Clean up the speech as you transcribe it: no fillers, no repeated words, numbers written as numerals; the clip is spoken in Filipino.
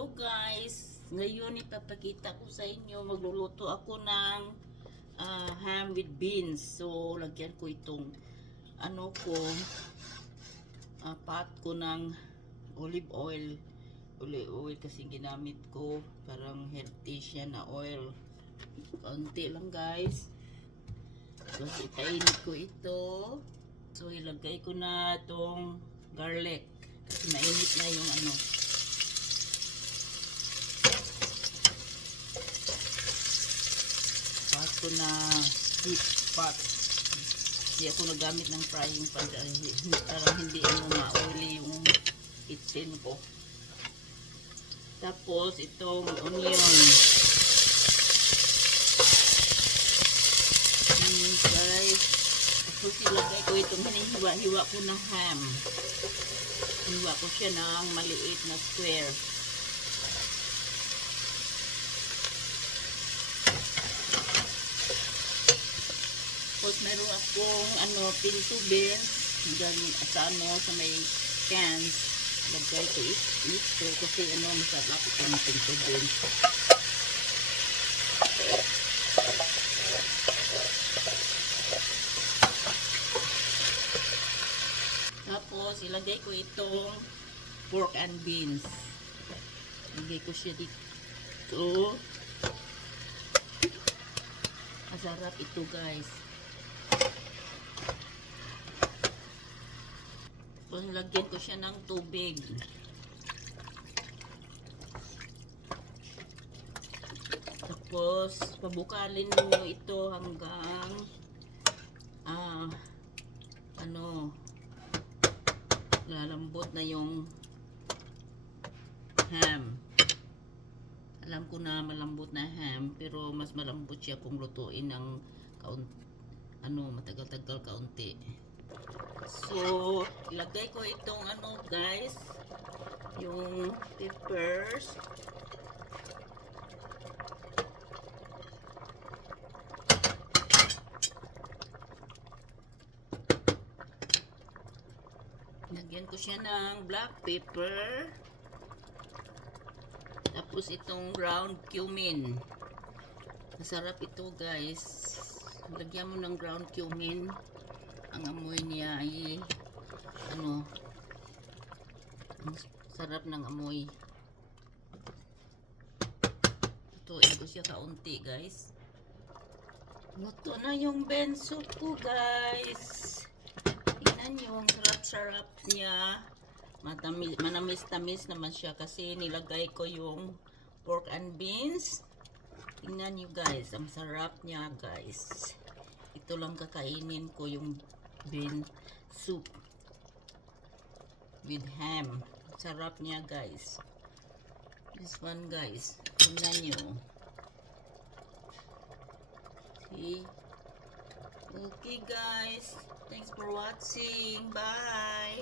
Hello guys! Ngayon ipapakita ko sa inyo, magluluto ako ng ham with beans. So, lagyan ko itong pot ko ng olive oil. Olive oil kasi ginamit ko. Parang healthy siya na oil. Kaunti lang guys. Tapos ipainit ko ito. So, ilagay ko na itong garlic. Kasi mainit na yung ko na deep pot. Hindi ako nagamit ng frying pan para hindi ma-oily yung itin ko. Tapos itong onion. Guys, tapos ilagay ko itong hinihiwa-hiwa ko ng ham. Hiniwa ko siya ng maliit na square. Tapos meron akong pinto beans sa may cans. Lagay ko ito kasi masarap itong pinto beans. Tapos ilagay ko itong pork and beans. Ilagay ko siya dito. Masarap ito guys. Tapos lagyan ko siya ng tubig. Tapos pabukalin mo ito hanggang lalambot na yung ham. Alam ko na malambot na ham, pero mas malambot siya kung lutuin ng matagal-tagal kaunti. So, ilagay ko itong guys, yung peppers. Lagyan ko siya ng black pepper. Tapos itong ground cumin. Masarap ito guys. Lagyan mo ng ground cumin. Ang amoy niya ay ang sarap ng amoy. Lutuin ko siya kaunti guys. Luto na yung bean soup ko guys. Tingnan nyo, ang sarap-sarap niya. Manamis-tamis naman siya kasi nilagay ko yung pork and beans. Tingnan nyo guys, ang sarap niya guys. Ito lang kakainin ko, yung bean soup with ham. Sarap niya guys. This one guys, tingnan nyo. See? Okay guys, thanks for watching. Bye.